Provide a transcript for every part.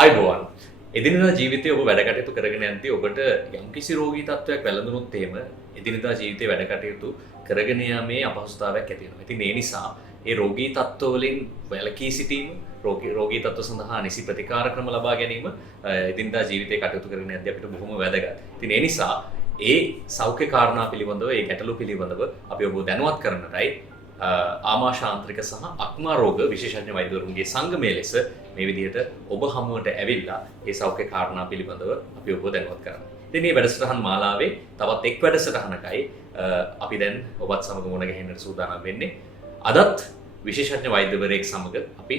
ආයුබෝවන්. එදිනෙදා ජීවිතයේ ඔබ වැඩ කටයුතු කරගෙන යද්දී ඔබට යම්කිසි රෝගී තත්ත්වයක් වැළඳුනොත් එහෙම එදිනෙදා ජීවිතයේ වැඩ කටයුතු කරගෙන යාමේ අපහසුතාවයක් ඇති වෙනවා. ඉතින් ඒ නිසා ඒ රෝගී තත්ත්ව වලින් වැළකී සිටීම, රෝගී තත්ත්ව සඳහා නිසි ප්‍රතිකාර ක්‍රම ලබා ගැනීම එදිනෙදා ජීවිතයේ කටයුතු කරගෙන යද්දී අපිට බොහොම වැදගත්. ඉතින් ඒ නිසා ඒ සෞඛ්‍ය කාරණා පිළිබඳව, ඒ ගැටලු පිළිබඳව අපි ඔබ දැනුවත් කරන්නටයි ආමාශාන්ත්‍රික සහ අක්මා රෝග විශේෂඥ වෛද්‍යවරුන්ගේ සංගමය ලෙස මේ විදිහට ඔබ හමුවට ඇවිල්ලා ඒ සෞඛ්‍ය කාරණා පිළිබඳව අපි ඔබ දැනුවත් කරනවා. ඉතින් මේ වැඩසටහන් මාලාවේ තවත් එක් වැඩසටහනකයි අපි දැන් ඔබත් සමග මුණ ගැහෙන්නට සූදානම් වෙන්නේ. අදත් විශේෂඥ වෛද්‍යවරයෙක් සමග අපි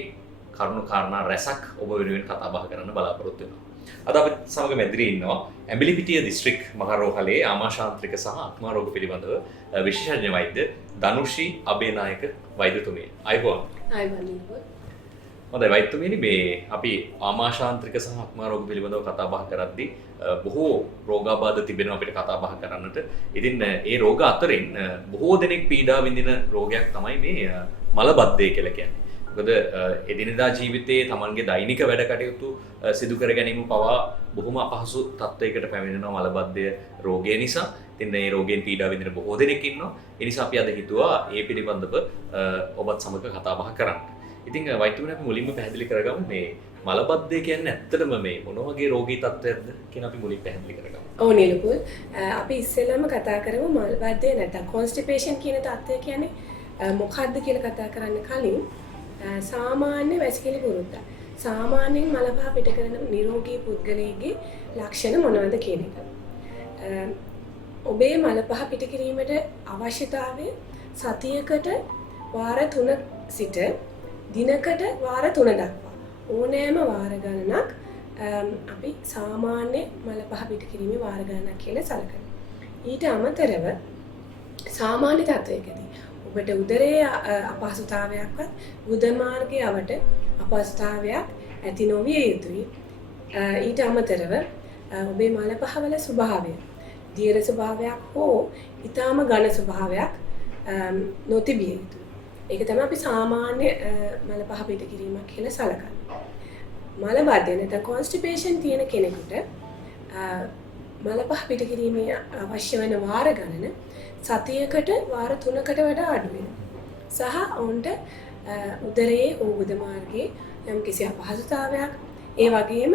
කරුණු කාරණා රැසක් ඔබ වෙනුවෙන් කතා බහ කරන්න බලාපොරොත්තු වෙනවා. අද අපි සමග මැදිරියේ ඉන්නවා ඇඹිලිපිටිය දිස්ත්‍රික් මහරෝහලේ ආමාශාන්ත්‍රික සහ අක්මා රෝග පිළිබඳව විශේෂඥ වෛද්‍ය ධනුෂී අබේනායක වෛද්‍යතුමිය. ආයුබෝවන්. ආයුබෝවන්. හොඳයි වෛද්‍යතුමියනි, මේ අපි ආමාශාන්ත්‍රික සහ අක්මා රෝග පිළිබඳව කතා බහ කරද්දී බොහෝ රෝගාබාධ තිබෙනවා අපිට කතා බහ කරන්නට. ඉතින් ඒ රෝග අතරින් බොහෝ දෙනෙක් පීඩා විඳින රෝගයක් තමයි මේ මලබද්ධය කියලා කියන්නේ. මොකද එදිනෙදා ජීවිතයේ තමන්ගේ දෛනික වැඩ කටයුතු සිදු කර ගැනීම පවා බොහොම අපහසු තත්ත්වයකට පැමිණෙනවා මලබද්ධය රෝගය නිසා. ඉතින් මේ රෝගයෙන් පීඩා විඳින බොහෝ දෙනෙක් ඉන්නවා. ඒ නිසා අපි අද හිතුවා මේ පිළිබඳව ඔබත් සමග කතා බහ කරන්න. ඉතින් වෛද්‍යවරුන් අපි මුලින්ම පැහැදිලි කරගමු මේ මලබද්ධය කියන්නේ ඇත්තටම මේ මොන වගේ රෝගී තත්ත්වයක්ද කියන අපි මුලින් පැහැදිලි කරගමු. ඔව් නිලුපුල්. අපි ඉස්සෙල්ලාම කතා කරමු මලබද්ධය නැත්නම් කොන්ස්ටිපේෂන් කියන තත්ත්වය කියන්නේ මොකක්ද කියලා කතා කරන්න කලින් සාමාන්‍ය වැසිකිලි පුරුද්ද. සාමාන්‍යයෙන් මල පහ පිට කරන නිරෝගී පුද්ගලයෙක්ගේ ලක්ෂණ මොනවද කියන එක. ඔබේ මල පහ පිට කිරීමට අවශ්‍යතාවය සතියකට වාර 3 සිට දිනකට වාර 3 දක්වා ඕනෑම වාර ගණනක් අපි සාමාන්‍ය මල පහ පිට කිරීමේ වාර ගණනක් කියලා සැලකනවා. ඊට අමතරව සාමාන්‍ය තත්වයකදී ඔබට උදරයේ අපහසුතාවයක්වත් උදර මාර්ගයේ අවට අපහසුතාවයක් ඇති නොවිය යුතුයි. ඊට අමතරව ඔබේ මල පහවල ස්වභාවය දියර ස්වභාවයක් හෝ ඊටාම ඝන ස්වභාවයක් නොතිබිය යුතුයි. ඒක තමයි අපි සාමාන්‍ය මල පහ පිට කිරීමක් කියලා සැලකන්නේ. මල බද්ධය නැත්නම් කොන්ස්ටිපේෂන් තියෙන කෙනෙකුට මල පහ පිට කිරීමේ අවශ්‍ය වෙන වාර ගණන සතියකට වාර 3කට වඩා අඩු වෙනවා. සහ ඔවුන්ට උදරයේ උගුද මාර්ගයේ යම්කිසි අපහසුතාවයක් ඒ වගේම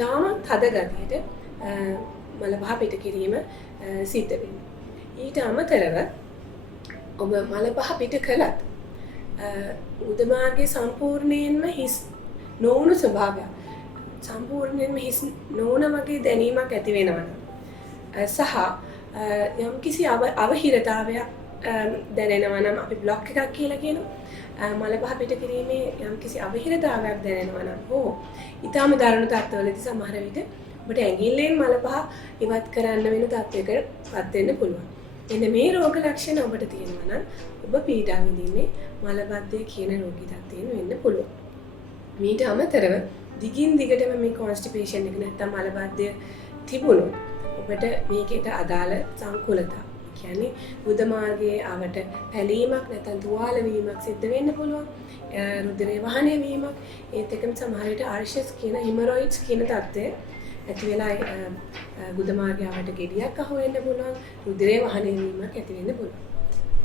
තාම තද ගතියට මල පහ පිට කිරීම සිද්ධ වෙනවා. ඊට අමතරව ඔබ මල පහ පිට කළත් උදර මාර්ගයේ සම්පූර්ණයෙන්ම හිස් නොවුණු ස්වභාවයක් සම්පූර්ණයෙන්ම හිස් නොවන වගේ දැනීමක් ඇති වෙනවා. සහ යම්කිසි අවහිරතාවයක් දැනෙනවා නම් අපි බ්ලොක් එකක් කියලා කියනවා. මල පහ පිට කිරීමේ යම්කිසි අවහිරතාවයක් දැනෙනවා නම් හෝ ඊටාම දරුණු තත්ත්වවලදී සමහර විට ඔබට ඇඟිල්ලෙන් මල පහ ඉවත් කරන්න වෙන තත්ත්වයකටපත් වෙන්න පුළුවන්. එන්න මේ රෝග ලක්ෂණ ඔබට තියෙනවා නම් ඔබ පීඩා විඳින්නේ මල බද්ධය කියන රෝගී තත්ත්වයෙන් වෙන්න පුළුවන්. මීට අමතරව දිගින් දිගටම මේ කොන්ස්ටිපේෂන් එක නැත්නම් මල බද්ධය තිබුණොත් ඔබට මේකට අදාළ සංකුලතා කියන්නේ උදර මාර්ගයේ අවට පැලීමක් නැත්නම් තුවාල වීමක් සිද්ධ වෙන්න පුළුවන්. රුධිරේ වහනය වීමක් ඒත් එක්කම සමහර විට ආර්ෂස් කියන හිමොරොයිඩ්ස් කියන තත්ත්වය ඇති වෙලා උදර මාර්ගයේ අවට ගෙඩියක් අහු වෙන්න පුළුවන්. රුධිරේ වහනය වීමක් ඇති වෙන්න පුළුවන්.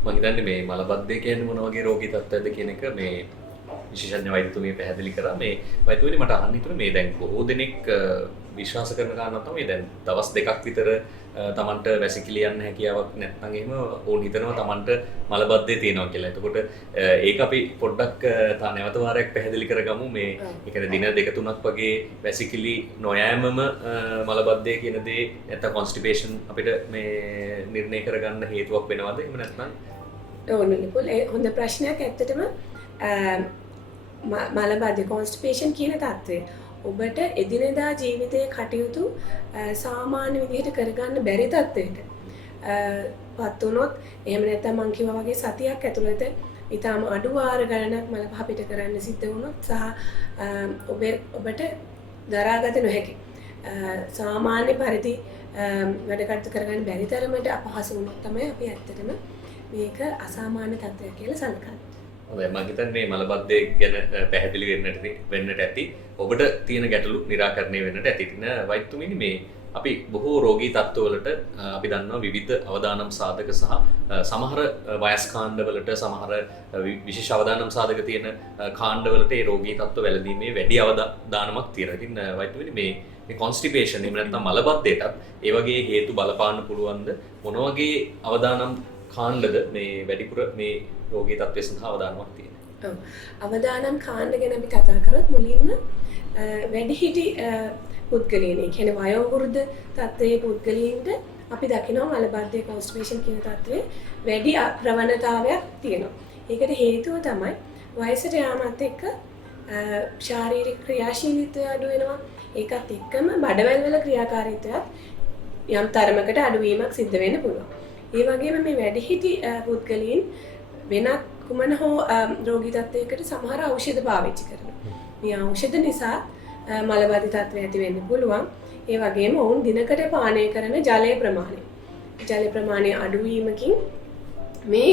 මම හිතන්නේ මේ මලබද්ධය කියන්නේ මොන වගේ රෝගී තත්ත්වයක්ද කියන එක මේ විශේෂඥ වෛද්‍යතුමිය පැහැදිලි කරා. මේ වෛද්‍යතුමිය මට අහන්න හිතුනේ මේ දැන් බොහෝ දෙනෙක් විශ්වාස කරන කාරණා තමයි දැන් දවස් 2ක් විතර තමන්ට වැසිකිලි යන්න හැකියාවක් නැත්නම් එහෙම ඕන් හිතනවා තමන්ට මලබද්ධය තියෙනවා කියලා. එතකොට ඒක අපි පොඩ්ඩක් නැවත වාරයක් පැහැදිලි කරගමු. මේ ඒ කියන්නේ දින 2-3ක් වගේ වැසිකිලි නොයෑමම මලබද්ධය කියන දේ නැත්නම් කොන්ස්ටිපේෂන් අපිට මේ නිර්ණය කරගන්න හේතුවක් වෙනවද? එහෙම නැත්නම් ඕනෙලිපුල් හොඳ ප්‍රශ්නයක්. ඇත්තටම මලබද්ධය කොන්ස්ටිපේෂන් කියන තත්ත්වය ඔබට එදිනෙදා ජීවිතයේ කටයුතු සාමාන්‍ය විදිහට කරගන්න බැරි තත්ත්වයකට පත් වුණොත් එහෙම නැත්නම් මං කිව්වා වගේ සතියක් ඇතුළත ඊටාම අඩු වාර ගණනක් මල පහ පිට කරන්න සිද්ධ වුණොත් සහ ඔබට දරාගත නොහැකි සාමාන්‍ය පරිදි වැඩ කටයුතු කරගන්න බැරි තරමට අපහසු වුණොත් තමයි අපි ඇත්තටම මේක අසාමාන්‍ය තත්ත්වයක් කියලා සලකන්නේ. හොඳයි මම හිතන්නේ මලබද්ධය ගැන පැහැදිලි වෙන්නට ඇති. ඔබට තියෙන ගැටලු निराකරණය වෙන්නට ඇති. ඉතින් වෛද්‍යතුමනි මේ අපි බොහෝ රෝගී තත්ත්වවලට අපි දන්නවා විවිධ අවදානම් සාධක සහ සමහර වයස් කාණ්ඩවලට සමහර විශේෂ අවදානම් සාධක තියෙන කාණ්ඩවලට ඒ රෝගී තත්ත්ව වැළඳීමේ වැඩි අවදානමක් තියෙනවා. ඉතින් වෛද්‍යතුමනි මේ කොන්ස්ටිපේෂන් එහෙම නැත්නම් මලබද්ධයටත් ඒ වගේ හේතු බලපාන්න පුළුවන්ද? මොන වගේ අවදානම් කාණ්ඩද මේ වැඩිපුර මේ රෝගී තත්ත්වය සඳහා අවදානමක් තියෙනවා? ඔව්. අවදානම් කාණ්ඩ ගැන අපි කතා කරොත් මුලින්ම වැඩිහිටි පුද්ගලයන්, ඒ කියන්නේ වයෝවෘද්ධ තත්ත්වයේ පුද්ගලයන්ට අපි දකිනවා මලබද්ධය කොන්ස්ටිපේෂන් කියන තත්ත්වයේ වැඩි ප්‍රවණතාවයක් තියෙනවා. ඒකට හේතුව තමයි වයසට යාමත් එක්ක ශාරීරික ක්‍රියාශීලීත්වය අඩු වෙනවා. ඒකත් එක්කම බඩවැල් වල ක්‍රියාකාරීත්වයත් යම් තරමකට අඩුවීමක් සිද්ධ වෙන්න පුළුවන්. ඒ වගේම මේ වැඩිහිටි පුද්ගලයන් වෙනත් කුමන හෝ රෝගී තත්ත්වයකට සමහර ඖෂධ පාවිච්චි කරනවා. මේ ඖෂධ නිසා මලබද්ධ තත්ත්වය ඇති වෙන්න පුළුවන්. ඒ වගේම ඔවුන් දිනකට පානය කරන ජල ප්‍රමාණය අඩුවීමකින් මේ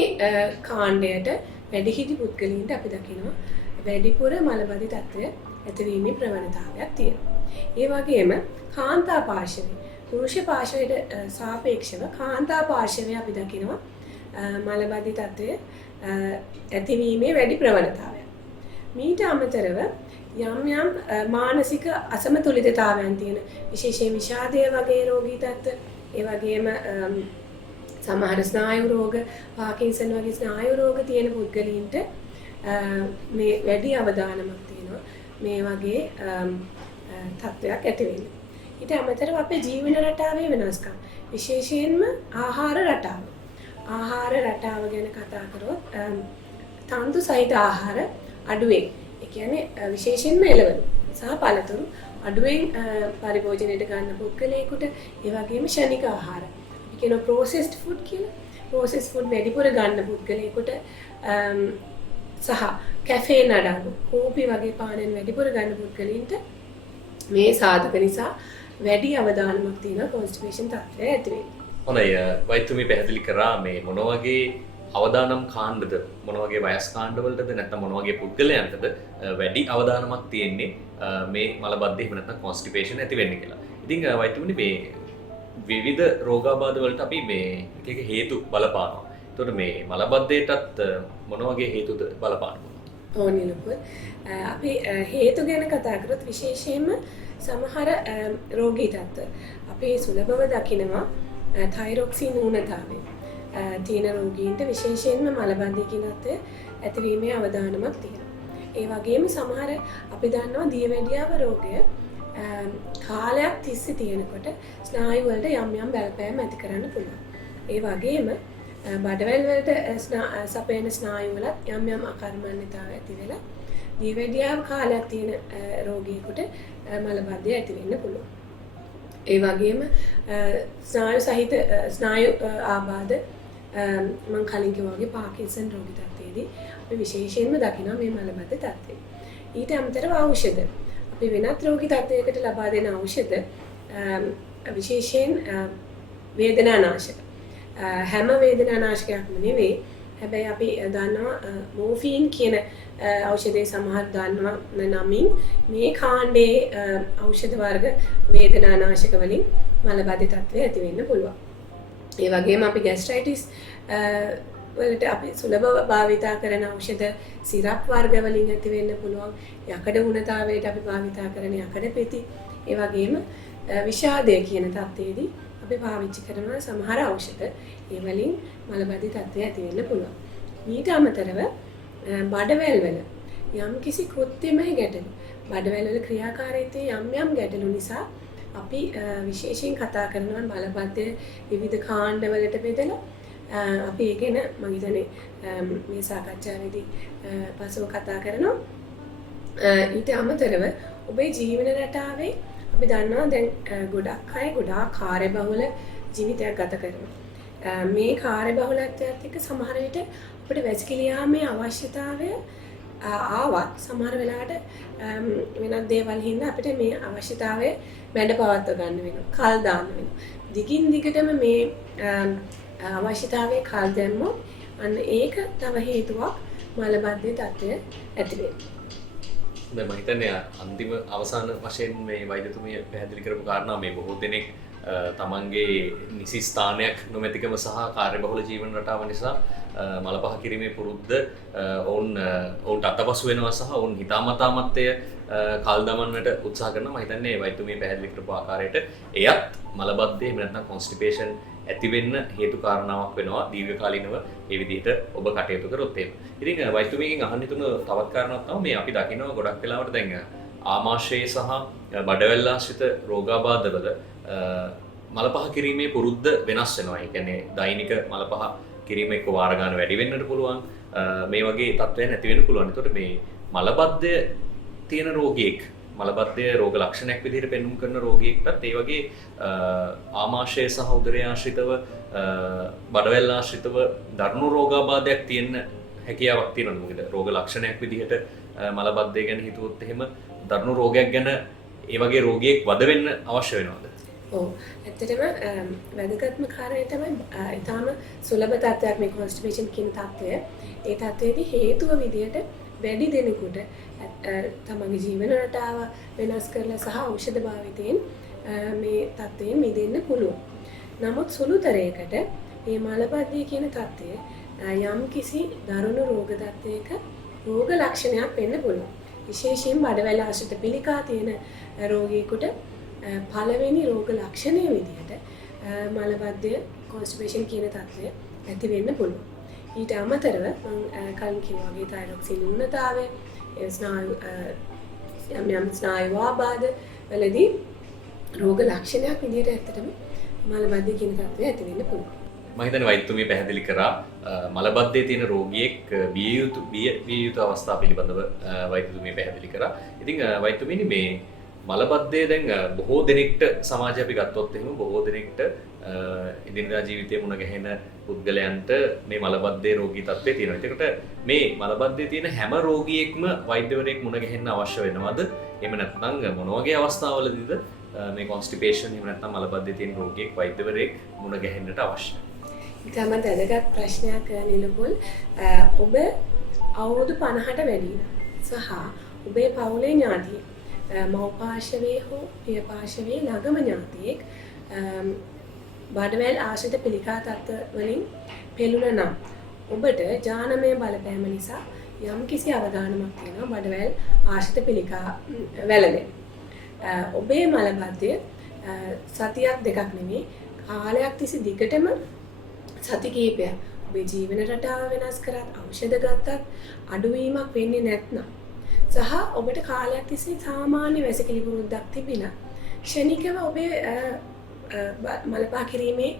කාණ්ඩයට වැඩිහිටි පුද්ගලයන්ට අපි දකිනවා වැඩිපුර මලබද්ධ තත්ත්වය ඇතිවීමේ ප්‍රවණතාවයක් තියෙනවා. ඒ වගේම කාන්තා පාර්ශවය පුරුෂ පාර්ශවයට සාපේක්ෂව කාන්තා පාර්ශවය අපි දකිනවා මලබද්ධ තත්ත්වය ඇතිවීමේ වැඩි ප්‍රවණතාවයක්. මීට අමතරව යම් මානසික අසමතුලිතතාවයන් තියෙන විශේෂයෙන් විෂාදය වගේ රෝගී තත්ත්ව, ඒ වගේම සමහර ස්නායු රෝග, පාකින්සන් වගේ ස්නායු රෝග තියෙන පුද්ගලයන්ට මේ වැඩි අවදානමක් තියෙනවා මේ වගේ තත්ත්වයක් ඇති වෙන්න. ඊට අමතරව අපේ ජීවන රටාවේ වෙනස්කම්, විශේෂයෙන්ම ආහාර රටාව. ආහාර රටාව ගැන කතා කරොත් තන්තු සහිත ආහාර අඩුවෙන්, ඒ කියන්නේ විශේෂයෙන්ම එළවලු සහ පළතුරු අඩුවෙන් පරිභෝජනයට ගන්න පුද්ගලයෙකුට, ඒ වගේම ෂණික ආහාර, අපි කියන processed food කියලා, processed food වැඩිපුර ගන්න පුද්ගලයෙකුට සහ කැෆේන් අඩංගු කෝපි වගේ පානයන් වැඩිපුර ගන්න පුද්ගලයන්ට මේ සාධක නිසා වැඩි අවදානමක් තියෙන කොන්ස්ටිපේෂන් තත්ත්වය ඇති වෙන්නේ. හොඳයි වෛද්‍යතුමී පැහැදිලි කරා මේ මොන වගේ අවදානම් කාණ්ඩද, මොන වගේ වයස් කාණ්ඩවලටද නැත්නම් මොන වගේ පුද්ගලයන්ටද වැඩි අවදානමක් තියෙන්නේ මේ මලබද්ධය එහෙම නැත්නම් කොන්ස්ටිපේෂන් ඇති වෙන්නේ කියලා. ඉතින් වෛද්‍යතුමනි මේ විවිධ රෝගාබාධ වලට අපි මේ එක හේතු බලපානවා. එතකොට මේ මලබද්ධයටත් මොන වගේ හේතුද බලපාන්නේ? ඕනිලුපුත් අපි හේතු ගැන කතා කරොත් විශේෂයෙන්ම සමහර රෝගී තත්ත්ව අපි සුලභව දකිනවා තයිරොක්සින් ඌනතාවය තියෙන රෝගීන්ට විශේෂයෙන්ම මලබද්ධය කියන තත්ත්වය ඇතිවීමේ අවදානමක් තියෙනවා. ඒ වගේම සමහර අපි දන්නවා දියවැඩියාව රෝගය කාලයක් තිස්සේ තියෙනකොට ස්නායු වලට යම් බලපෑම් ඇති කරන්න පුළුවන්. ඒ වගේම බඩවැල් වලට සපයන ස්නායු වල යම් අකර්මණ්‍යතාවය ඇති වෙලා දියවැඩියාව කාලයක් තියෙන රෝගියෙකුට මලබද්ධය ඇති වෙන්න පුළුවන්. ඒ වගේම ස්නායු සහිත ස්නායු ආබාධ මම කලින් කිව්වා වගේ පාකින්සන් රෝගී තත්ත්වයේදී අපි විශේෂයෙන්ම දකිනවා මේ මලබද්ධ තත්ත්වය. ඊට අමතරව ඖෂධ අපි වෙනත් රෝගී තත්ත්වයකට ලබා දෙන ඖෂධ විශේෂයෙන් වේදනානාශක හැම වේදනානාශකයක්ම නෙවෙයි. හැබැයි අපි දන්නවා මෝෆීන් කියන ඖෂධයේ සමහර දන්නවා නමින් මේ කාණ්ඩයේ ඖෂධ වර්ග වේදනානාශක වලින් මලබද්ධ තත්ත්වය ඇති වෙන්න පුළුවන්. ඒ වගේම අපි ગેස්ට්‍රයිටිස් වලට අපි සුලභව භාවිතා කරන ඖෂධ සිරප් වර්ග වලින් ඇති වෙන්න පුළුවන්. යකඩ උණතාවයට අපි භාවිතා කරන යකඩ පෙති, ඒ වගේම විෂාදය කියන තත්ත්වයේදී අපි පාවිච්චි කරන සමහර ඖෂධ ඒ වලින් මලබද්ධ තත්ත්වය ඇති වෙන්න පුළුවන්. ඊට අමතරව බඩවැල් වල යම්කිසි කෘත්‍රිමය ගැටලු, බඩවැල් වල ක්‍රියාකාරීත්වයේ යම් ගැටලු නිසා අපි විශේෂයෙන් කතා කරනවා මලබද්ධය විවිධ කාණ්ඩවලට බෙදලා. අපි ඒ ගැන මම හිතන්නේ මේ සාකච්ඡාවේදී පසුව කතා කරනවා. ඊට අමතරව ඔබේ ජීවන රටාවේ අපි දන්නවා දැන් ගොඩක් අය ගොඩාක් කාර්යබහුල ජීවිතයක් ගත කරනවා. මේ කාර්යබහුලත්වයත් එක්ක සමහර විට අපිට වැසිකිලි යාමේ අවශ්‍යතාවය ආවත් සමහර වෙලාවට වෙනත් දේවල් හින්දා අපිට මේ අවශ්‍යතාවය මැඩ පවත්ව ගන්න වෙනවා. කල් දාන්න වෙනවා. දිගින් දිගටම මේ අවශ්‍යතාවයේ කල් දැම්මොත් අන්න ඒක තව හේතුවක් මලබද්ධය තත්ත්වය ඇති වෙනවා. දැන් මම හිතන්නේ අන්තිම අවසාන වශයෙන් මේ වෛද්‍යතුමිය පැහැදිලි කරපු කාරණා මේ බොහෝ දෙනෙක් තමන්ගේ නිසි ස්ථානයක් නොමැතිකම සහ කාර්යබහුල ජීවන රටාව නිසා මල පහ කිරීමේ පුරුද්ද ඔවුන්ට අතපසු වෙනවා සහ ඔවුන් හිතාමතාමත්ය කල් දමන්නට උත්සාහ කරනවා. මම හිතන්නේ වෛද්‍යතුමිය පැහැදිලි කරපු ආකාරයට එයත් මලබද්ධය එහෙම නැත්නම් කොන්ස්ටිපේෂන් ඇති වෙන්න හේතු කාරණාවක් වෙනවා දීර්ඝකාලීනව ඒ විදිහට ඔබ කටයුතු කරොත් එහෙම. ඉතින් වෛද්‍යතුමියගෙන් අහන්න හිතුණු තවත් කාරණාවක් තමයි මේ අපි දකිනවා ගොඩක් වෙලාවට දැන් ආමාශයේ සහ බඩවැල් ආශ්‍රිත රෝගාබාධවල මල පහ කිරීමේ පුරුද්ද වෙනස් වෙනවා. ඒ කියන්නේ දෛනික මල පහ කිරීම එක්ක වාර ගන්න වැඩි වෙන්නට පුළුවන්. මේ වගේ තත්ත්වයන් ඇති වෙන්න පුළුවන්. ඒතකොට මේ මලබද්ධය තියෙන රෝගියෙක් මලබද්ධය රෝග ලක්ෂණයක් විදිහට පෙන්වුම් කරන රෝගියෙක්ටත් ඒ වගේ ආමාශය සහ උදරය ආශ්‍රිතව බඩවැල් ආශ්‍රිතව දරුණු රෝගාබාධයක් තියෙන්න හැකියාවක් තියෙනවා. මොකද රෝග ලක්ෂණයක් විදිහට මලබද්ධය ගැන හිතුවොත් එහෙම දරුණු රෝගයක් ගැන ඒ වගේ රෝගියෙක් වද වෙන්න අවශ්‍ය වෙනවද? ඔව් ඇත්තටම වැදගත්ම කාරණය තමයි ඊටාම සුලභ තත්ත්වයක් මේ කොන්ස්ටිපේෂන් කියන තත්ත්වය. ඒ තත්ත්වයේදී හේතුව විදිහට වැඩි දෙනෙකුට තමන්ගේ ජීවන රටාව වෙනස් කරලා සහ ඖෂධ භාවිතයෙන් මේ තත්ත්වයෙන් මිදෙන්න පුළුවන්. නමුත් සුළුතරයකට මේ මලබද්ධය කියන තත්ත්වය යම් කිසි දරුණු රෝග තත්ත්වයක රෝග ලක්ෂණයක් වෙන්න පුළුවන්. විශේෂයෙන් බඩවැල් ආශ්‍රිත පිළිකා තියෙන රෝගියෙකුට පළවෙනි රෝග ලක්ෂණය විදිහට මලබද්ධය කොන්ස්ටිපේෂන් කියන තත්ත්වය ඇති වෙන්න පුළුවන්. ඊට අමතරව මම කලින් කිව්වා වගේ තයිරොක්සින් න්‍යූනතාවය යම් ස්නායු ආබාධ වලදී රෝග ලක්ෂණයක් විදිහට ඇත්තටම මලබද්ධය කියන තත්ත්වය ඇති වෙන්න පුළුවන්. මම හිතන්නේ වෛද්‍යතුමිය පැහැදිලි කරා මලබද්ධයේ තියෙන රෝගියෙක් බිය යුතු අවස්ථා පිළිබඳව වෛද්‍යතුමිය පැහැදිලි කරා. ඉතින් වෛද්‍යතුමියනි මේ මලබද්ධය දැන් බොහෝ දෙනෙක්ට සමාජය අපි ගත්තොත් එහෙම බොහෝ දෙනෙක්ට එදිනදා ජීවිතයේ මුණ ගැහෙන පුද්ගලයන්ට මේ මලබද්ධයේ රෝගී තත්ත්වය තියෙනවා. ඒකට මේ මලබද්ධයේ තියෙන හැම රෝගියෙක්ම වෛද්‍යවරයෙක් මුණ ගැහෙන්න අවශ්‍ය වෙනවද? එහෙම නැත්නම් මොන වගේ අවස්ථාවලදීද මේ කොන්ස්ටිපේෂන් එහෙම නැත්නම් මලබද්ධයේ තියෙන රෝගියෙක් වෛද්‍යවරයෙක් මුණ ගැහෙන්නට අවශ්‍යයි? ඉතාම වැදගත් ප්‍රශ්නයක් නිලුපුල්. ඔබ අවුරුදු 50ට වැඩි සහ ඔබේ පවුලේ ඥාතියෙක් මව් පාර්ශවයේ හෝ පිය පාර්ශවයේ ළඟම ඥාතියෙක් බඩවැල් ආශ්‍රිත පිළිකා තත්ත්ව වලින් පෙළුණ නම් ඔබට ජානමය බලපෑම නිසා යම්කිසි අවදානමක් තියෙනවා බඩවැල් ආශ්‍රිත පිළිකා වැළඳෙන. ඔබේ මලබද්ධය සතියක් දෙකක් නෙමෙයි කාලයක් තිස්සේ දිගටම සති කිහිපයක් ඔබේ ජීවන රටාව වෙනස් කරත් ඖෂධ ගත්තත් අඩුවීමක් වෙන්නේ නැත්නම් සහ ඔබට කාලයක් තිස්සේ සාමාන්‍ය වැසිකිලි පුරුද්දක් තිබිලා ක්ෂණිකව ඔබේ මල පහ කිරීමේ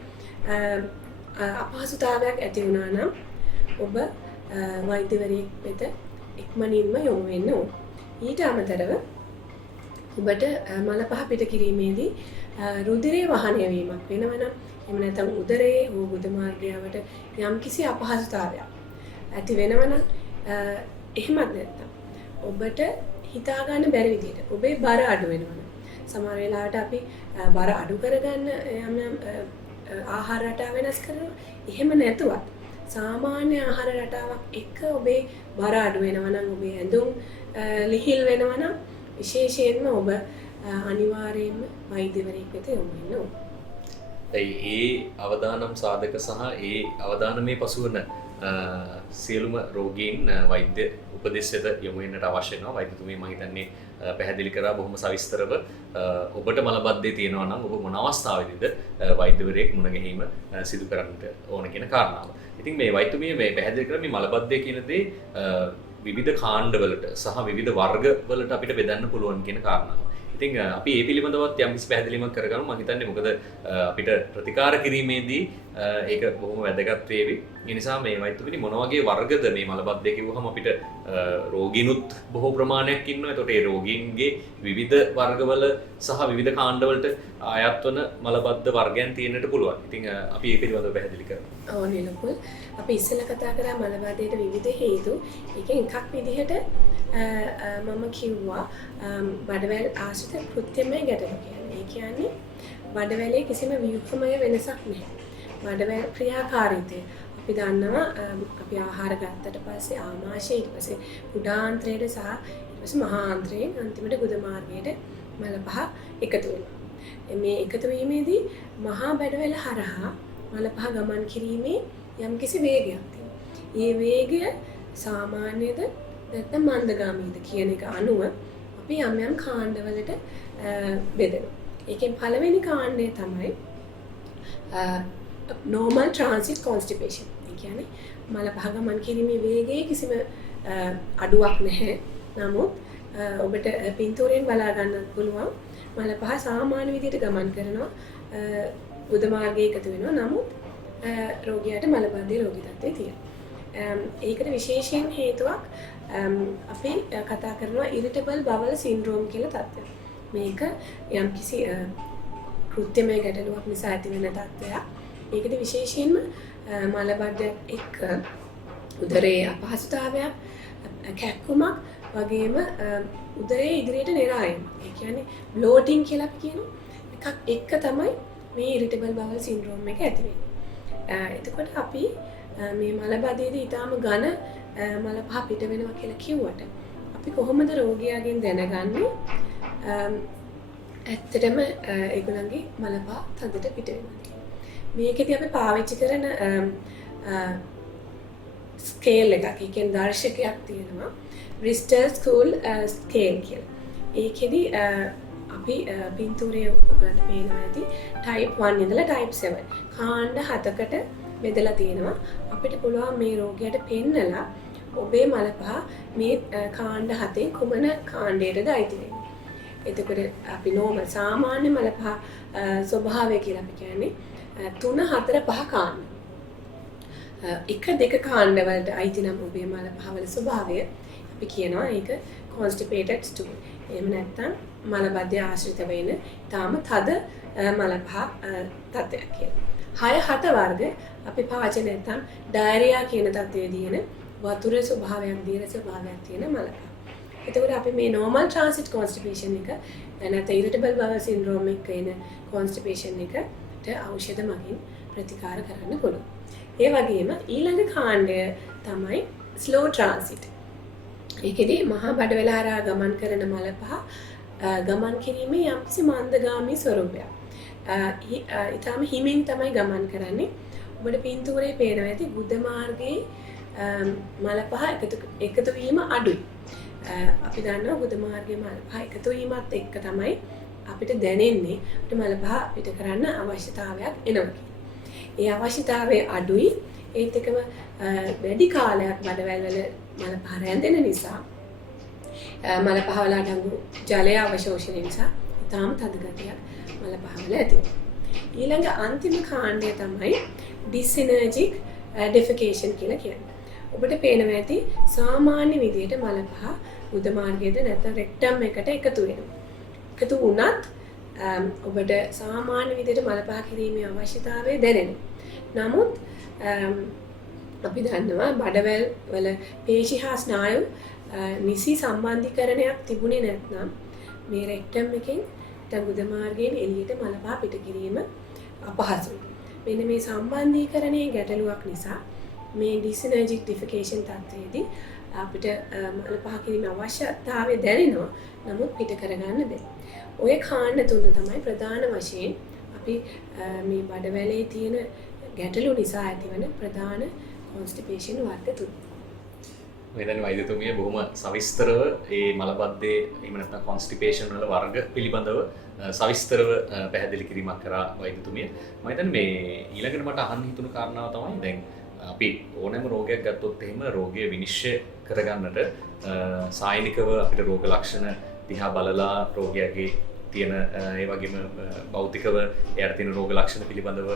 අපහසුතාවයක් ඇති වුණා නම් ඔබ වෛද්‍යවරයෙක් වෙත ඉක්මනින්ම යොමු වෙන්න ඕන. ඊට අමතරව ඔබට මල පහ පිට කිරීමේදී රුධිරයේ වහනය වීමක් වෙනවනම් එහෙම නැත්නම් උදරයේ හෝ ගුද මාර්ගයට යම්කිසි අපහසුතාවයක් ඇති වෙනවනම් එහෙමත් නැත්නම් ඔබට හිතා ගන්න බැරි විදිහට ඔබේ බර අඩු වෙනවා. සමහර වෙලාවට අපි බර අඩු කරගන්න යම් ආහාර රටාව වෙනස් කරනවා. එහෙම නැතුවත් සාමාන්‍ය ආහාර රටාවක් එක්ක ඔබේ බර අඩු වෙනවා නම් ඔබේ ඇඳුම් ලිහිල් වෙනවා නම් විශේෂයෙන්ම ඔබ අනිවාර්යයෙන්ම වෛද්‍යවරයෙක් වෙත යොමු වෙන්න ඕන. ඒ අවදානම් සාධක සහ ඒ අවදානමේ පසුවන සියලුම රෝගීන් වෛද්‍ය උපදෙස් වෙත යොමු වෙන්නට අවශ්‍ය වෙනවා. වෛද්‍යතුමිය මම හිතන්නේ පැහැදිලි කරා බොහොම සවිස්තරව ඔබට මලබද්ධය තියෙනවා නම් ඔබ මොන අවස්ථාවේදීද වෛද්‍යවරයෙක් මුණ ගැනීම සිදු කරන්නට ඕන කියන කාරණාව. ඉතින් මේ වෛද්‍යතුමිය මේ පැහැදිලි කරා මේ මලබද්ධය කියන දේ විවිධ කාණ්ඩවලට සහ විවිධ වර්ගවලට අපිට බෙදන්න පුළුවන් කියන කාරණාව. ඉතින් අපි ඒ පිළිබඳවත් යම්කිසි පැහැදිලිමක් කරගමු. මම හිතන්නේ මොකද අපිට ප්‍රතිකාර කිරීමේදී ඒක බොහොම වැදගත් වේවි. ඒ නිසා මේ වෛද්‍යතුමිනි මොන වගේ වර්ගද මේ මලබද්ධය කිව්වහම අපිට රෝගීනුත් බොහෝ ප්‍රමාණයක් ඉන්නවා. ඒතකොට ඒ රෝගීන්ගේ විවිධ වර්ගවල සහ විවිධ කාණ්ඩවලට ආයත් වන මලබද්ධ වර්ගයන් තියෙන්නට පුළුවන්. ඉතින් අපි ඒ පිළිබඳව පැහැදිලි කරමු. ඔව් නිලුපුල්. අපි ඉස්සෙල්ලා කතා කරා මලබද්ධයට විවිධ හේතු. ඒකෙන් එකක් විදිහට මම කිව්වා බඩවැල් ආශ්‍රිත කෘත්‍යමය ගැටලු කියන්නේ. ඒ කියන්නේ බඩවැලේ කිසිම ව්‍යුහමය වෙනසක් නැහැ. බඩවැල් ක්‍රියාකාරීත්වය අපි අපි දන්නවා අපි ආහාර ගත්තට පස්සේ ආමාශය ඊට පස්සේ කුඩාන්ත්‍රයට සහ ඊට පස්සේ මහාන්ත්‍රයෙන් අන්තිමට ගුද මාර්ගයට මල පහ එකතු වෙනවා. මේ එකතු වීමේදී මහා බඩවැල හරහා මල පහ ගමන් කිරීමේ යම්කිසි වේගයක් තියෙනවා. මේ වේගය සාමාන්‍යද නැත්නම් මන්දගාමීද කියන එක අනුව අපි යම් යම් කාණ්ඩවලට බෙදෙනවා. ඒකෙන් පළවෙනි කාණ්ඩය තමයි normal transit constipation. ඒ කියන්නේ මල පහ ගමන් කිරීමේ වේගයේ කිසිම අඩුවක් නැහැ. නමුත් ඔබට පින්තූරයෙන් බලා ගන්නත් පුළුවන් මල පහ සාමාන්‍ය විදිහට ගමන් කරනවා. ගුද මාර්ගයේ එකතු වෙනවා. නමුත් රෝගියාට මලබද්ධයේ රෝගී තත්ත්වය තියෙනවා. ඒකට විශේෂයෙන් හේතුවක් අපි කතා කරනවා irritable bowel syndrome කියලා තත්ත්වයක්. මේක යම්කිසි කෘත්‍යමය ගැටලුවක් නිසා ඇතිවෙන තත්ත්වයක්. ඒකද විශේෂයෙන්ම මලබද්ධයක් එක්ක උදරයේ අපහසුතාවයක්, කැක්කුමක් වගේම උදරයේ ඉදිරියට නෙරා යෑම. ඒ කියන්නේ bloating කියලා අපි කියනවා. එකක් එක්ක තමයි මේ irritable bowel syndrome එක ඇති වෙන්නේ. එතකොට අපි මේ මලබද්ධයේදී ඊටාම ඝන මල පහ පිට වෙනවා කියලා කිව්වට අපි කොහොමද රෝගියාගෙන් දැනගන්නේ ඇත්තටම ඒගොල්ලන්ගේ මල පහ තදට පිට වෙනවා කියලා. මේකෙදී අපි පාවිච්චි කරන ස්කේල් එකක්, ඒ කියන්නේ දර්ශකයක් තියෙනවා. Bristol School scale කියලා. ඒකෙදී අපි පින්තූරයේ ඔයගලන්ට පේනවා ඇති type 1 ඉඳලා type 7 කාණ්ඩ 7කට බෙදලා තියෙනවා. අපිට පුළුවන් මේ රෝගියාට පෙන්නලා ඔබේ මල පහ මේ කාණ්ඩ 7 කුමන කාණ්ඩයටද අයිති වෙන්නේ. එතකොට අපි normal සාමාන්‍ය මල පහ ස්වභාවය කියලා අපි කියන්නේ 3 4 5 කාණ්ඩ. 1 2 කාණ්ඩ වලට අයිති නම් ඔබේ මල පහ වල ස්වභාවය අපි කියනවා ඒක constipated stool. එහෙම නැත්නම් මලබද්ධය ආශ්‍රිත වෙන තාම තද මල පහ තත්ත්වයක් කියලා. 6-7 වර්ග අපි පාචන නැත්නම් ඩයරියා කියන තත්ත්වයේදී එන වතුර ස්වභාවයක්, දීර්ඝ ස්වභාවයක් තියෙන මල පහ. එතකොට අපි මේ normal transit constipation එක නැත්නම් irritable bowel syndrome එක එන constipation එකට ඖෂධ මගින් ප්‍රතිකාර කරන්න පුළුවන්. ඒ වගේම ඊළඟ කාණ්ඩය තමයි slow transit. ඒකෙදී මහා බඩවැල හරහා ගමන් කරන මල පහ ගමන් කිරීමේ යම්කිසි මන්දගාමී ස්වරූපයක්. ඊටාම හිමින් තමයි ගමන් කරන්නේ. ඔබට පින්තූරේ පේනවා ඇති ගුද මාර්ගයේ මල පහ එකතු වීම අඩුයි. අපි දන්නවා ගුද මාර්ගයේ මල පහ එකතු වීමත් එක්ක තමයි අපිට දැනෙන්නේ අපිට මල පහ පිට කරන්න අවශ්‍යතාවයක් එනවා කියලා. ඒ අවශ්‍යතාවය අඩුයි. ඒත් එකම වැඩි කාලයක් බඩවැල් වල මල පහ රැඳෙන නිසා මල පහ වල අඩංගු ජලය අවශෝෂණය නිසා ඉතාම තද ගතියක් මල පහ වල ඇති වෙනවා. ඊළඟ අන්තිම කාණ්ඩය තමයි dysenergic defecation කියලා කියන්නේ. ඔබට පේනවා ඇති සාමාන්‍ය විදිහට මල පහ උද මාර්ගයේද නැත්නම් රෙක්ටම් එකට එකතු වෙනවා. එකතු වුණත් ඔබට සාමාන්‍ය විදිහට මල පහ කිරීමේ අවශ්‍යතාවය දැනෙනවා. නමුත් අපි දන්නවා බඩවැල් වල පේශි හා ස්නායු නිසි සම්බන්ධීකරණයක් තිබුණේ නැත්නම් මේ රෙක්ටම් එකෙන් ගුද මාර්ගයෙන් එළියට මල පහ පිට කිරීම අපහසුයි. මෙන්න මේ සම්බන්ධීකරණයේ ගැටලුවක් නිසා මේ dysenergic defecation තත්ත්වයේදී අපිට මල පහ කිරීම අවශ්‍යතාවය දැනෙනවා. නමුත් පිට කරගන්න බැහැ. ඔය කාණ්ඩ තුන තමයි ප්‍රධාන වශයෙන් අපි මේ බඩවැලේ තියෙන ගැටලු නිසා ඇතිවන ප්‍රධාන constipation වර්ග තුන. මේ දැන් වෛද්‍යතුමිය බොහොම සවිස්තරව මේ මලබද්ධයේ එහෙම නැත්නම් constipation වල වර්ග පිළිබඳව සවිස්තරව පැහැදිලි කිරීමක් කරා වෛද්‍යතුමිය. මම හිතන්නේ මේ ඊළඟට මට අහන්න හිතුණු කාරණාව තමයි දැන් අපි ඕනෑම රෝගයක් ගත්තොත් එහෙම රෝගය විනිශ්චය කරගන්නට සායනිකව අපිට රෝග ලක්ෂණ දිහා බලලා රෝගියාගේ තියෙන ඒ වගේම භෞතිකව එයාට තියෙන රෝග ලක්ෂණ පිළිබඳව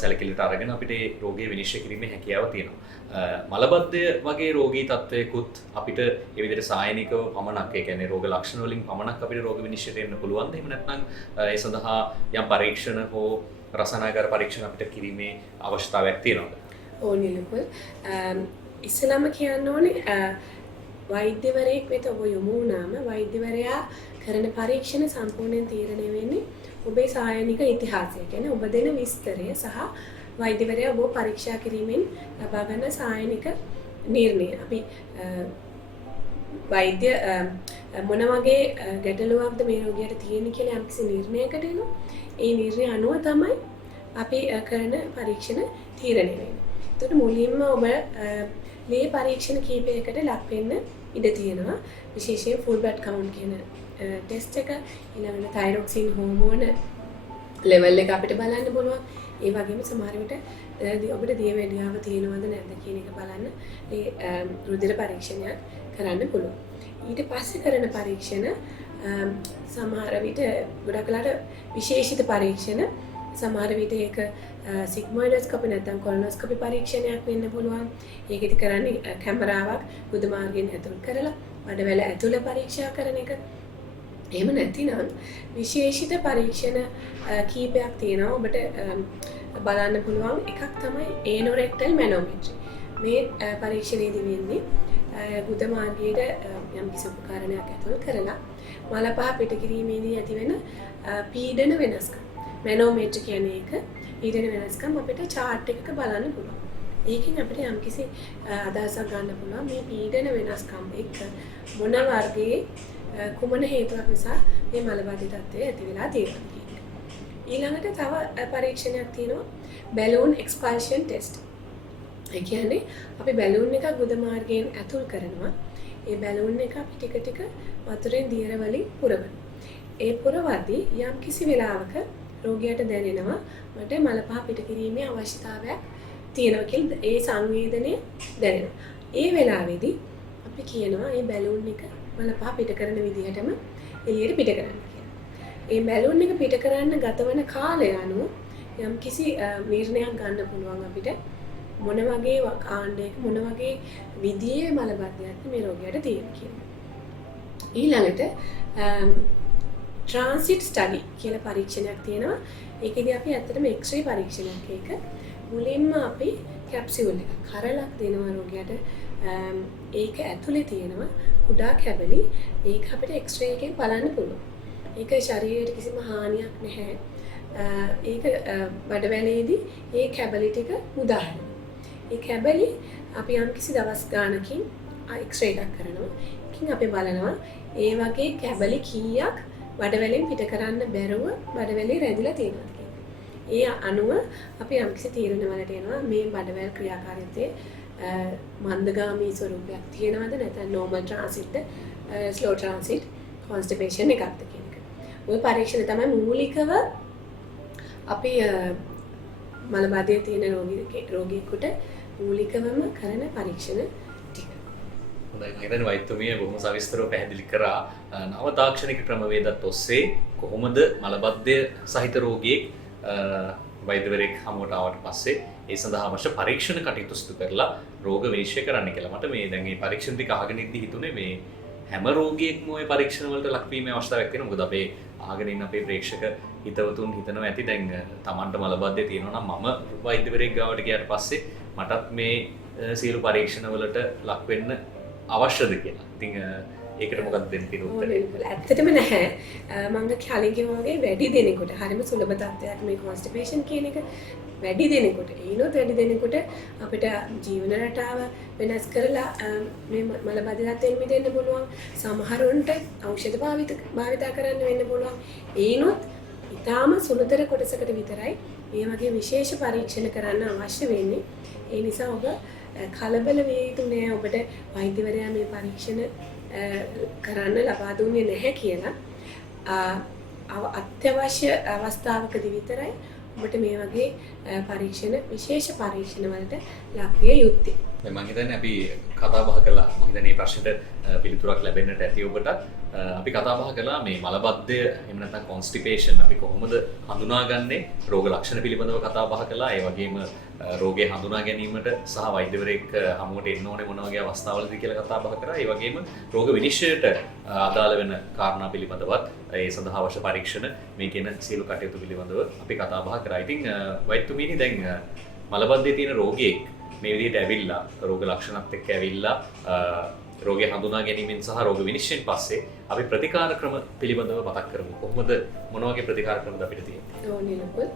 සැලකිලිට අරගෙන අපිට ඒ රෝගය විනිශ්චය කිරීමේ හැකියාව තියෙනවා. මලබද්ධය වගේ රෝගී තත්ත්වයකුත් අපිට ඒ විදිහට සායනිකව පමණක් ඒ කියන්නේ රෝග ලක්ෂණ වලින් පමණක් අපිට රෝග විනිශ්චයට එන්න පුළුවන්ද? එහෙම නැත්නම් ඒ සඳහා යම් පරීක්ෂණ හෝ රසායනික පරීක්ෂණ අපිට කිරීමේ අවශ්‍යතාවයක් තියෙනවද? ඕනෙලකුල් ඉස්සලම කියන්න ඕනේ වෛද්‍යවරයෙක් වෙත ඔබ යොමු වුණාම වෛද්‍යවරයා කරන පරීක්ෂණ සම්පූර්ණයෙන් තීරණය වෙන්නේ ඔබේ සායනික ඉතිහාසය. කියන්නේ ඔබ දෙන විස්තරය සහ වෛද්‍යවරයා ඔබ පරීක්ෂා කිරීමෙන් ලබා ගන්න සායනික නිර්ණය. අපි වෛද්‍ය මොන වගේ ගැටලුවක්ද මේ රෝගියාට තියෙන්නේ කියලා යම්කිසි නිර්ණයකට එනවා. ඒ නිර්ණය අනුව තමයි අපි කරන පරීක්ෂණ තීරණය වෙන්නේ. එතකොට මුලින්ම ඔබ මේ පරීක්ෂණ කීපයකට ලක් වෙන්න ඉඩ තියෙනවා. විශේෂයෙන් ෆුල් බ්ලඩ් කවුන්ට් කියන ටෙස්ට් එක, ඊළඟට තයිරොක්සින් හෝමෝන ලෙවල් එක අපිට බලන්න පුළුවන්. ඒ වගේම සමහර විට ඔබට දියවැඩියාව තියෙනවද නැද්ද කියන එක බලන්න ඒ රුධිර පරීක්ෂණයක් කරන්න පුළුවන්. ඊට පස්සේ කරන පරීක්ෂණ සමහර විට ගොඩක් වෙලාට විශේෂිත පරීක්ෂණ, සමහර විට ඒක සිග්මොයිඩොස්කෝපි නැත්නම් කොලොනොස්කෝපි පරීක්ෂණයක් වෙන්න පුළුවන්. ඒකෙදි කරන්නේ කැමරාවක් ගුද මාර්ගයෙන් ඇතුල් කරලා බඩවැල ඇතුළ පරීක්ෂා කරන එක. එහෙම නැතිනම් විශේෂිත පරීක්ෂණ කීපයක් තියෙනවා ඔබට බලන්න පුළුවන්. එකක් තමයි ඒනොරෙක්ටල් මැනෝමෙට්‍රි. මේ පරීක්ෂණයේදී වෙන්නේ ගුද මාර්ගයට යම්කිසි උපකරණයක් ඇතුල් කරලා මල පහ පිට කිරීමේදී ඇතිවෙන පීඩන වෙනස්කම්, මැනෝමෙට්‍රි කියන්නේ ඒක, පීඩන වෙනස්කම් අපිට chart එකක බලන්න පුළුවන්. ඒකෙන් අපිට යම්කිසි අදහසක් ගන්න පුළුවන් මේ පීඩන වෙනස්කම් එක්ක මොන වර්ගයේ කුමන හේතුවක් නිසා මේ මලබද්ධ තත්ත්වය ඇති වෙලා තියෙනවා කියන එක. ඊළඟට තව පරීක්ෂණයක් තියෙනවා බැලූන් එක්ස්පල්ෂන් ටෙස්ට්. ඒ කියන්නේ අපි බැලූන් එකක් ගුද මාර්ගයෙන් ඇතුල් කරනවා. ඒ බැලූන් එක අපි ටික ටික වතුරෙන් දියර වලින් පුරවනවා. ඒ පුරවද්දී යම් කිසි වෙලාවක රෝගියාට දැනෙනවා මට මල පහ පිට කිරීමේ අවශ්‍යතාවයක් තියෙනවා කියලා ඒ සංවේදනය දැනෙනවා. ඒ වෙලාවේදී අපි කියනවා මේ බැලූන් එක මල පහ පිට කරන විදිහටම එළියට පිට කරන්න කියලා. ඒ බැලූන් එක පිට කරන්න ගතවන කාලය අනුව යම් කිසි නිර්ණයක් ගන්න පුළුවන් අපිට මොන වගේ කාණ්ඩයක මොන වගේ විදියේ මලබද්ධයක් මේ රෝගියාට තියෙනවා කියලා. ඊළඟට ට්‍රාන්සිට් ස්ටඩි කියලා පරීක්ෂණයක් තියෙනවා. ඒකෙදී අපි ඇත්තටම එක්ස්රේ පරීක්ෂණයක් ඒක. මුලින්ම අපි කැප්සියුල් එකක් කරලක් දෙනවා රෝගියාට. ඒක ඇතුලේ තියෙනවා කුඩා කැබලි. ඒක අපිට එක්ස්රේ එකෙන් බලන්න පුළුවන්. ඒක ශරීරයට කිසිම හානියක් නැහැ. ඒක බඩවැලේදී ඒ කැබලි ටික මුදාහරිනවා. ඒ කැබලි අපි යම් කිසි දවස් ගානකින් එක්ස්රේ එකක් කරනවා. ඒකින් අපි බලනවා ඒ වගේ කැබලි කීයක් බඩවැලෙන් පිට කරන්න බැරුව බඩවැලේ රැඳිලා තියෙනවා කියලා. ඒ අනුව අපි යම් කිසි තීරණ වලට එනවා මේ බඩවැල් ක්‍රියාකාරීත්වයේ මන්දගාමී ස්වරූපයක් තියෙනවද නැත්නම් normal transit, slow transit, constipation එකක්ද කියන එක. ওই පරීක්ෂණ තමයි මූලිකව අපි මලබද්ධය තියෙන රෝගියෙකුට මූලිකවම කරන පරීක්ෂණ ටික. හොඳයි, මම හිතන්නේ වෛද්‍යතුමිය බොහොම සවිස්තරව පැහැදිලි කරා නව තාක්ෂණික ක්‍රමවේදත් ඔස්සේ කොහොමද මලබද්ධය සහිත රෝගියෙක් වෛද්‍යවරයෙක් හමුවට ආවට පස්සේ ඒ සඳහා අවශ්‍ය පරීක්ෂණ කටයුතු සිදු කරලා රෝග විනිශ්චය කරන්න කියලා. මට මේ දැන් මේ පරීක්ෂණ ටික අහගෙන ඉඳි හිතුනේ මේ හැම රෝගියෙක්ම ওই පරීක්ෂණ වලට ලක්වීමේ අවශ්‍යතාවයක් තියෙනවා. මොකද අපේ අහගෙන ඉන්න අපේ ප්‍රේක්ෂක හිතවතුන් හිතනවා ඇති දැන් Tamanට මලබද්ධය තියෙනවා නම් මම වෛද්‍යවරයෙක් ගාවට ගියාට පස්සේ මටත් මේ සියලු පරීක්ෂණ වලට ලක් වෙන්න අවශ්‍යද කියලා. ඉතින් ඒකට මොකක්ද දෙන්න තියෙන උත්තරේ? ඇත්තටම නැහැ. මම කලින් කිව්වා වගේ වැඩි දෙනෙකුට හරිම සුලභ තත්ත්වයක් මේ constipation කියන එක. වැඩි දෙනෙකුට ඒනොත් වැඩි දෙනෙකුට අපිට ජීවන රටාව වෙනස් කරලා මේ මලබද්ධ තත්ත්වයෙන් මිදෙන්න පුළුවන්. සමහරුන්ට ඖෂධ භාවිතා කරන්න වෙන්න පුළුවන්. ඒනොත් ඊටාම සුළුතර කොටසකට විතරයි මේ වගේ විශේෂ පරීක්ෂණ කරන්න අවශ්‍ය වෙන්නේ. ඒ නිසා ඔබ කලබල විය යුතු නෑ. ඔබට වෛද්‍යවරයා මේ පරීක්ෂණ කරන්න ලබා දුන්නේ නැහැ කියලා අත්‍යවශ්‍ය අවස්ථාවකදී විතරයි ඔබට මේ වගේ පරීක්ෂණ විශේෂ පරීක්ෂණ වලට ලක් විය යුත්තේ. මම හිතන්නේ අපි කතා බහ කළා. මම හිතන්නේ මේ ප්‍රශ්නෙට පිළිතුරක් ලැබෙන්නට ඇති ඔබට. අපි කතා බහ කළා මේ මලබද්ධය එහෙම නැත්නම් constipation අපි කොහොමද හඳුනාගන්නේ? රෝග ලක්ෂණ පිළිබඳව කතා බහ කළා. ඒ වගේම රෝගය හඳුනා ගැනීමට සහ වෛද්‍යවරයෙක් හමුවට එන්න ඕනේ මොන වගේ අවස්ථාවලදී කියලා කතා බහ කරා. ඒ වගේම රෝග විනිශ්චයට අදාළ වෙන කාරණා පිළිබඳවත් ඒ සඳහා අවශ්‍ය පරීක්ෂණ මේ කියන සියලු කටයුතු පිළිබඳව අපි කතා බහ කරා. ඉතින් වෛද්‍යතුමීනි දැන් මලබද්ධයේ තියෙන රෝගියෙක් මේ විදිහට ඇවිල්ලා රෝග ලක්ෂණත් එක්ක ඇවිල්ලා රෝගය හඳුනා ගැනීමෙන් සහ රෝග විනිශ්චයෙන් පස්සේ අපි ප්‍රතිකාර ක්‍රම පිළිබඳව මතක් කරමු. කොහොමද මොන වගේ ප්‍රතිකාර ක්‍රමද අපිට තියෙන්නේ? ඕ නිලුපුල්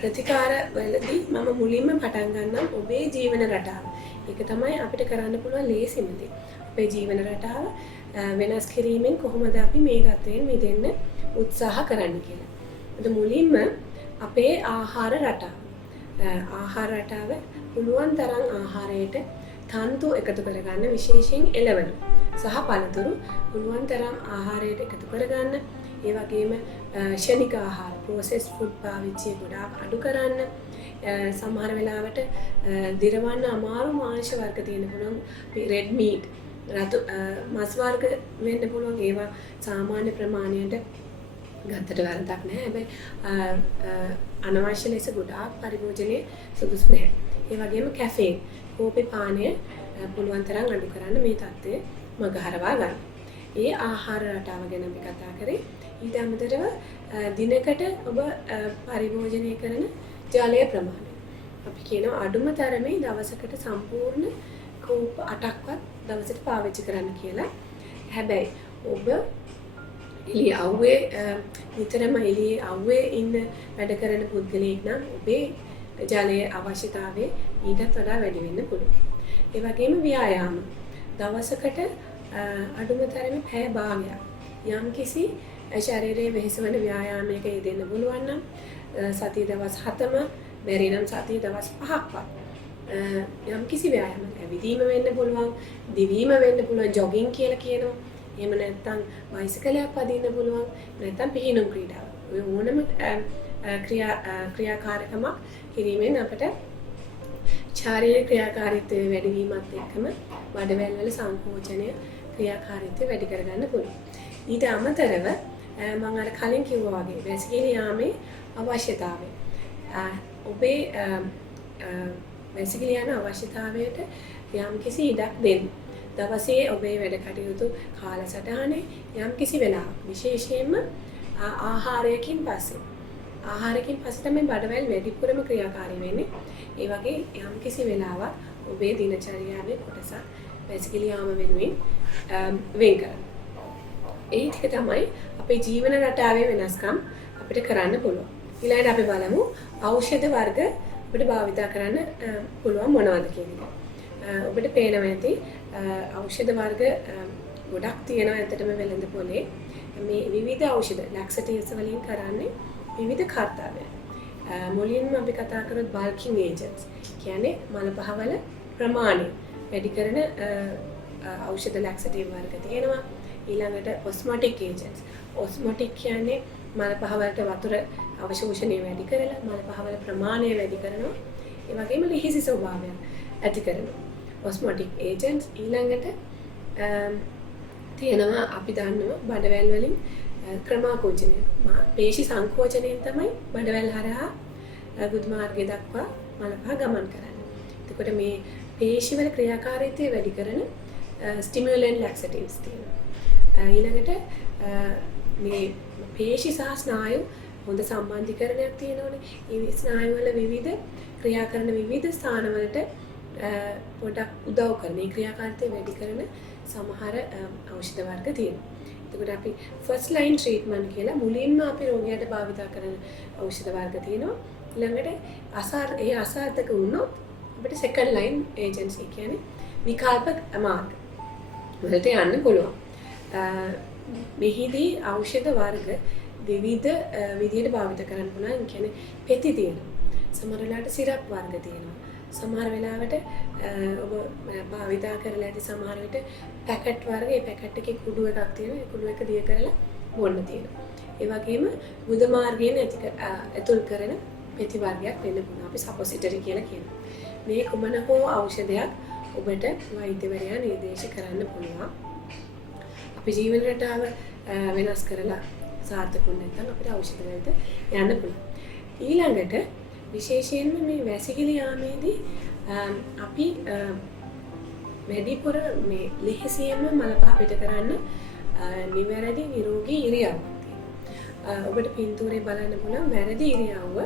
ප්‍රතිකාර වලදී මම මුලින්ම පටන් ගන්නම් ඔබේ ජීවන රටාව. ඒක තමයි අපිට කරන්න පුළුවන් ලේසිම දේ. අපේ ජීවන රටාව වෙනස් කිරීමෙන් කොහොමද අපි මේ තත්ත්වයෙන් මිදෙන්න උත්සාහ කරන්න කියලා. ඒත් මුලින්ම අපේ ආහාර රටාව. ආහාර රටාව පුළුවන් තරම් ආහාරයට තන්තු එකතු කරගන්න, විශේෂයෙන් එළවලු සහ පළතුරු පුළුවන් තරම් ආහාරයට එකතු කරගන්න. ඒ වගේම ෂණික ආහාර, processed food පාවිච්චි ගොඩාක් අඩු කරන්න. සමහර වෙලාවට දිරවන්න අමාරු මාංශ වර්ග තියෙන පුළුවන් red meat, රතු මස් වර්ග වෙන්න පුළුවන්. ඒවා සාමාන්‍ය ප්‍රමාණයට ගත්තට වැරදක් නැහැ. හැබැයි අනවශ්‍ය ලෙස ගොඩාක් පරිභෝජනය සුදුසු නැහැ. ඒ වගේම කැෆේන්, කෝපි පානය පුළුවන් තරම් අඩු කරන්න මේ තත්ත්වය මගහරවා ගන්න. ඒ ආහාර රටාව ගැන අපි කතා කරේ. ඊට අමතරව දිනකට ඔබ පරිභෝජනය කරන ජලය ප්‍රමාණය. අපි කියනවා අඩුම තරමේ දවසකට සම්පූර්ණ කෝප 8ක්වත් දවසට පාවිච්චි කරන්න කියලා. හැබැයි ඔබ එළිය අවුවේ නිතරම එළියේ අවුවේ ඉන්න වැඩ කරන පුද්ගලයෙක් නම් ඔබේ ජලයේ අවශ්‍යතාවය ඊටත් වඩා වැඩි වෙන්න පුළුවන්. ඒ වගේම ව්‍යායාම. දවසකට අඩුම තරමේ පැය භාගයක් යම්කිසි ශරීරයේ වෙහෙසවන ව්‍යායාමයක යෙදෙන්න පුළුවන් නම් සතිය දවස් 7ම බැරි නම් සතිය දවස් 5ක්වත් යම්කිසි ව්‍යායාමයක් ඇවිදීම වෙන්න පුළුවන්, දිවීම වෙන්න පුළුවන්, ජොගින් කියලා කියනවා. එහෙම නැත්නම් බයිසිකලයක් පදින්න පුළුවන්, නැත්නම් පිහිනුම් ක්‍රීඩාව. ඔය ඕනම ක්‍රියාකාරකමක් කිරීමෙන් අපට ශාරීරික ක්‍රියාකාරීත්වය වැඩි වීමත් එක්කම බඩවැල් වල සංකෝචනය ක්‍රියාකාරීත්වය වැඩි කරගන්න පුළුවන්. ඊට අමතරව මම අර කලින් කිව්වා වගේ වැසිකිලි යාමේ අවශ්‍යතාවය. ඔබේ වැසිකිලි යන අවශ්‍යතාවයට යම්කිසි ඉඩක් දෙන්න. දවසේ ඔබේ වැඩ කටයුතු කාලසටහනේ යම්කිසි වෙලාවක් විශේෂයෙන්ම ආහාරයකින් පස්සේ තමයි බඩවැල් වැඩිපුරම ක්‍රියාකාරී වෙන්නේ. ඒ වගේ යම්කිසි වෙලාවක් ඔබේ දිනචර්යාවේ කොටසක් වැසිකිලි යාම වෙනුවෙන් වෙන් කරන්න. ඒ ටික තමයි අපේ ජීවන රටාවේ වෙනස්කම් අපිට කරන්න පුළුවන්. ඊළඟට අපි බලමු ඖෂධ වර්ග අපිට භාවිතා කරන්න පුළුවන් මොනවද කියන එක. ඔබට පේනවා ඇති ඖෂධ වර්ග ගොඩක් තියෙනවා ඇත්තටම වෙළඳ පොලේ. මේ විවිධ ඖෂධ ලැක්සටිව්ස් වලින් කරන්නේ විවිධ කර්තව්‍යයන්. මුලින්ම අපි කතා කරොත් බල්කින් ඒජන්ට්ස්. කියන්නේ මල පහවල ප්‍රමාණය වැඩි කරන ඖෂධ ලැක්සටිව් වර්ග තියෙනවා. ඊළඟට ඔස්මොටික් ඒජන්ට්ස්. ඔස්මොටික් කියන්නේ මල පහවලට වතුර අවශෝෂණය වැඩි කරලා මල පහවල ප්‍රමාණය වැඩි කරනවා. ඒ වගේම ලිහිසි ස්වභාවයක් ඇති කරනවා. ඔස්මොටික් ඒජන්ට්ස්. ඊළඟට තියෙනවා අපි දන්නවා බඩවැල් වලින් ක්‍රමාකෝචනය. පේශි සංකෝචනයෙන් තමයි බඩවැල් හරහා ගුද මාර්ගය දක්වා මල පහ ගමන් කරන්නේ. එතකොට මේ පේශිවල ක්‍රියාකාරීත්වය වැඩි කරන ස්ටිමුලන්ට් ලැක්සටිව්ස් තියෙනවා. ඊළඟට මේ පේශි සහ ස්නායු හොඳ සම්බන්ධීකරණයක් තියෙනවනේ. මේ ස්නායු වල විවිධ ක්‍රියා කරන විවිධ ස්ථානවලට පොඩක් උදව් කරන මේ ක්‍රියාකාරීත්වය වැඩි කරන සමහර ඖෂධ වර්ග තියෙනවා. එතකොට අපි ෆස්ට් ලයින් ට්‍රීට්මන්ට් කියලා මුලින්ම අපි රෝගියාට භාවිත කරන ඖෂධ වර්ග තියෙනවා. ඊළඟට අසාර්ථක වුණොත් අපිට සෙකන්ඩ් ලයින් ඒජන්ට්ස් කියන්නේ විකල්ප මාර්ග වලට යන්න පුළුවන්. මෙහිදී ඖෂධ වර්ග විවිධ විදිහට භාවිත කරන්න පුළුවන්. කියන්නේ පෙති තියෙනවා. සමහර වෙලාවට සිරප් වර්ග තියෙනවා. සමහර වෙලාවට ඔබ භාවිතා කරලා ඇති සමහර විට පැකට් වර්ග, ඒ පැකට් එකේ කුඩු එකක් තියෙනවා. ඒ කුඩු එක දිය කරලා බොන්න තියෙනවා. ඒ වගේම ගුද මාර්ගයෙන් ඇතුල් කරන පෙති වර්ගයක් වෙන්න පුළුවන්. අපි සපොසිටරි කියලා කියනවා. මේ කුමන හෝ ඖෂධයක් ඔබට වෛද්‍යවරයා නිර්දේශ කරන්න පුළුවන්. අපි ජීවන රටාව වෙනස් කරලා සාර්ථකුන් නැත්නම් අපිට ඖෂධ වලට යන්න පුළුවන්. ඊළඟට විශේෂයෙන්ම මේ වැසිකිලි යාමේදී අපි වැඩිපුර මේ ලෙහෙසියෙන්ම මල පහ පිට කරන්න නිවැරදි නිරෝගී ඉරියව්වක් තියෙනවා. ඔබට පින්තූරේ බලන්න පුළුවන් වැරදි ඉරියව්ව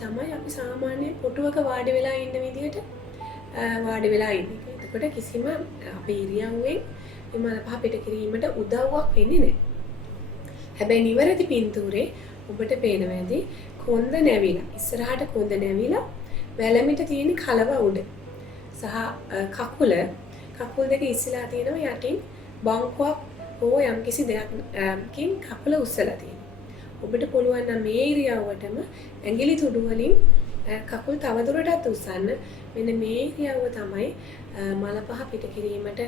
තමයි අපි සාමාන්‍ය පුටුවක වාඩි වෙලා ඉන්න විදිහට වාඩි වෙලා ඉන්න එක. එතකොට කිසිම අපේ ඉරියව්වෙන් මේ මල පහ පිට කිරීමට උදව්වක් වෙන්නේ නැහැ. හැබැයි නිවැරදි පින්තූරේ ඔබට පේනවා ඇති කොන්ද නැවිලා. ඉස්සරහට කොන්ද නැවිලා වැලමිට තියෙන කලව උඩ. සහ කකුල් දෙක ඉස්සලා තියෙනවා යටින් බංකුවක් හෝ යම්කිසි දෙයක්කින් කකුල උස්සලා තියෙනවා. ඔබට පුළුවන් නම් මේ ඉරියව්වටම ඇඟිලි තුඩු වලින් කකුල් තවදුරටත් උස්සන්න. මෙන්න මේ ඉරියව්ව තමයි මල පහ පිට කිරීමට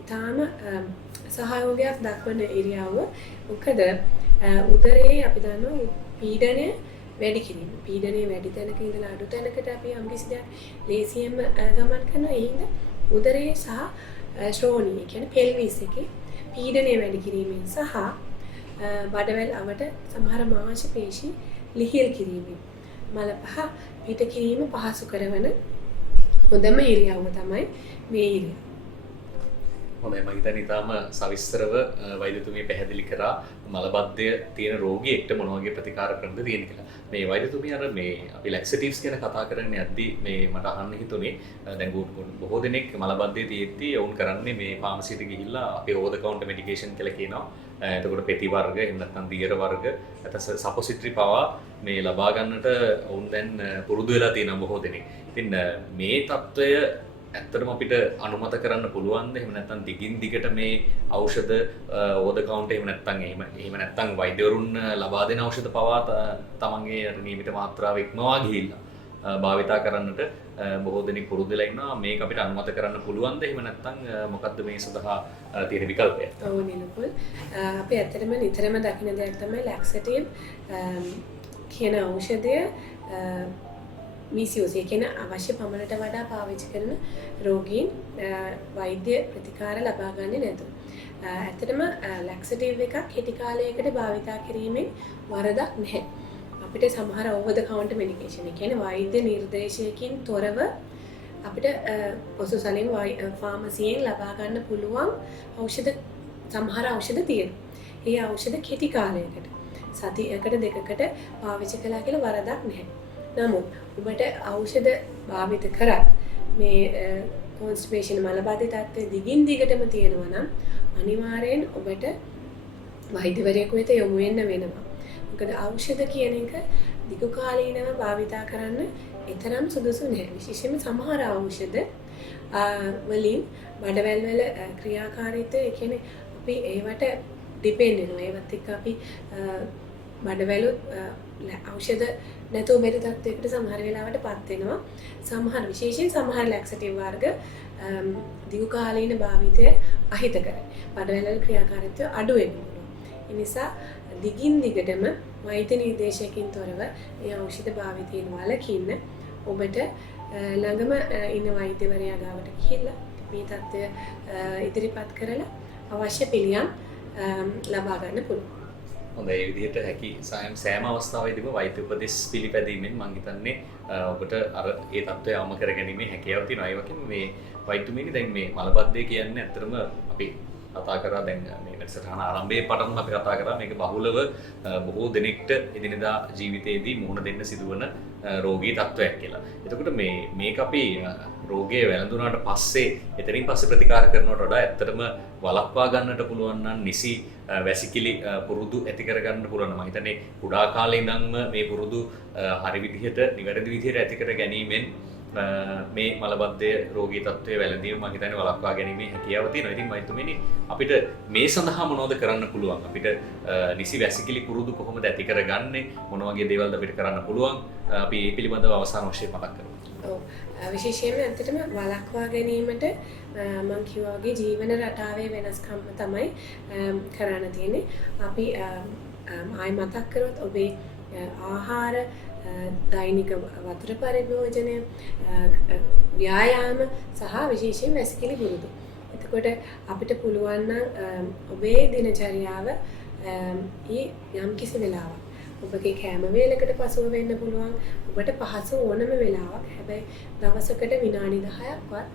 ඉතාම සහයෝගයක් දක්වන ඉරියව්ව. මොකද උදරයේ අපි දන්නවා පීඩනය වැඩි කිරීම. පීඩනය වැඩි තැනක ඉඳලා අඩු තැනකට අපි යම්කිසි දෙයක් ලේසියෙන්ම ගමන් කරනවා. ඒ හින්දා උදරයේ සහ ශ්‍රෝණිය කියන්නේ පෙල්විස් එකේ පීඩනය වැඩි කිරීමෙන් සහ බඩවැල් අවට සමහර මාංශ පේශි ලිහිල් කිරීමෙන් මල පහ පිට කිරීම පහසු කරන හොඳම ඉරියව්ව තමයි මේ ඉරියව්ව. හොඳයි, මම හිතන්නේ ඊටාම සවිස්තරව වෛද්‍යතුමිය පැහැදිලි කරා මලබද්ධය තියෙන රෝගියෙක්ට මොන වගේ ප්‍රතිකාර ක්‍රමද තියෙන කියලා. මේ වෛද්‍යතුමිය අර මේ අපි ලැක්සටිව්ස් ගැන කතා කරන්න යද්දී මේ මට අහන්න හිතුනේ දැන් බොහෝ දෙනෙක් මලබද්ධය තියෙද්දී වුන් කරන්නේ මේ ෆාමසියට ගිහිල්ලා අපි ඕවර් ද කවුන්ටර් මෙඩිකේෂන් කියලා කියනවා. එතකොට පෙති වර්ග එහෙම නැත්නම් දියර වර්ග නැත්නම් සපොසිටරි පවා මේ ලබා ගන්නට වුන් දැන් පුරුදු වෙලා තියෙනවා බොහෝ දෙනෙක්. ඉතින් මේ తত্ত্বය ඇත්තටම අපිට අනුමත කරන්න පුළුවන්ද? එහෙම නැත්නම් දිගින් දිගට මේ ඖෂධ ඕවර් ද කවුන්ටර් එහෙම නැත්නම් වෛද්‍යවරුන් ලබා දෙන ඖෂධ පවා තමන්ගේ නියමිත මාත්‍රාව ඉක්මවා ගිහිල්ලා භාවිතා කරන්නට බොහෝ දෙනෙක් පුරුදු වෙලා ඉන්නවා. මේක අපිට අනුමත කරන්න පුළුවන්ද? එහෙම නැත්නම් මොකද්ද මේ සඳහා තියෙන විකල්පය? ඔව් නිලුපුල්. අපි ඇත්තටම නිතරම දකින දෙයක් තමයි ලැක්සටිව් කියන ඖෂධය මිස්යූස්. ඒ කියන්නේ අවශ්‍ය පමණට වඩා පාවිච්චි කරන රෝගීන් වෛද්‍ය ප්‍රතිකාර ලබා ගන්නේ නැතුව. ඇත්තටම ලැක්සටිව් එකක් කෙටි කාලයකට භාවිතා කිරීමෙන් වරදක් නැහැ. අපිට සමහර ඕවර් ද කවුන්ටර් මෙඩිකේෂන්, ඒ කියන්නේ වෛද්‍ය නිර්දේශයකින් තොරව අපිට ඔසුසලින් ෆාමසියෙන් ලබා ගන්න පුළුවන් සමහර ඖෂධ තියෙනවා. ඒ ඖෂධ කෙටි කාලයකට සතියකට දෙකකට පාවිච්චි කළා කියලා වරදක් නැහැ. නමුත් ඔබට ඖෂධ භාවිත කරත් මේ කොන්ස්ටිපේෂන් මලබද්ධ තත්ත්වය දිගින් දිගටම තියෙනවා නම් අනිවාර්යෙන් ඔබට වෛද්‍යවරයෙකු වෙත යොමු වෙන්න වෙනවා. මොකද ඖෂධ කියන එක දිගු කාලීනව භාවිතා කරන්න එතරම් සුදුසු නැහැ. විශේෂයෙන්ම සමහර ඖෂධ වලින් බඩවැල් වල ක්‍රියාකාරීත්වය, ඒ කියන්නේ අපි ඒවට ඩිපෙන්ඩ් වෙනවා. ඒවත් එක්ක අපි බඩවැලුත් ඖෂධ නැතුව බැරි තත්ත්වයකට සමහර වෙලාවට පත් වෙනවා. සමහර විශේෂයෙන් සමහර ලැක්සටිව් වර්ග දිගු කාලීන භාවිතය අහිත කරයි. බඩවැල් වල ක්‍රියාකාරීත්වය අඩු වෙනවා. ඒ නිසා දිගින් දිගටම වෛද්‍ය නිර්දේශයකින් තොරව මේ ඖෂධ භාවිතයෙන් වළකින්න ඔබට ළඟම ඉන්න වෛද්‍යවරයා ගාවට ගිහිල්ලා මේ තත්ත්වය ඉදිරිපත් කරලා අවශ්‍ය පිළියම් ලබා ගන්න පුළුවන්. හොඳයි, ඒ විදිහට හැකි සෑම අවස්ථාවෙදීම වෛද්‍ය උපදෙස් පිළිපැදීමෙන් මම හිතන්නේ ඔබට අර ඒ தত্ত্বය අවම කරගැනීමේ හැකියාව තියෙනවා. ඒ වගේම මේ වෛද්‍යතුමියනි දැන් මේ මලබද්ධය කියන්නේ ඇත්තටම අපි කතා කරා දැන් මේ වැඩසටහන ආරම්භයේ පටන්ම අපි කතා කරා මේක බහුලව බොහෝ දෙනෙක්ට එදිනෙදා ජීවිතයේදී මුහුණ දෙන්න සිදුවන රෝගී තත්ත්වයක් කියලා. එතකොට මේක අපි රෝගය වැළඳුනාට පස්සේ එතනින් පස්සේ ප්‍රතිකාර කරනවට වඩා ඇත්තටම වළක්වා ගන්නට පුළුවන් නම් නිසි වැසිකිලි පුරුදු ඇති කරගන්න පුළුවන්. මම හිතන්නේ කුඩා කාලේ ඉඳන්ම මේ පුරුදු හරි විදිහට නිවැරදි විදිහට ඇති කර ගැනීමෙන් මේ මලබද්ධය රෝගී තත්ත්වයේ වැළඳීම මම හිතන්නේ වළක්වා ගැනීමේ හැකියාව තියෙනවා. ඉතින් මයිතුමිනි අපිට මේ සඳහා මොනවද කරන්න පුළුවන්? අපිට නිසි වැසිකිලි පුරුදු කොහොමද ඇති කරගන්නේ? මොන වගේ දේවල්ද අපිට කරන්න පුළුවන්? අපි මේ පිළිබඳව අවසාන වශයෙන් මතක් කරමු. ඔව්, විශේෂයෙන්ම ඇත්තටම වළක්වා ගැනීමට මම කිව්වා වගේ ජීවන රටාවේ වෙනස්කම් තමයි කරන්න තියෙන්නේ. අපි ආයි මතක් කරොත් ඔබේ ආහාර, දෛනික වතුර පරිභෝජනය, ව්‍යායාම සහ විශේෂයෙන් වැසිකිලි පුරුදු. එතකොට අපිට පුළුවන් නම් ඔබේ දිනචරියාව යම්කිසි වෙලාවක් ඔබගේ කෑම වේලකට පසුව වෙන්න පුළුවන්. ඔබට පහසු ඕනම වෙලාවක්. හැබැයි දවසකට විනාඩි 10ක්වත්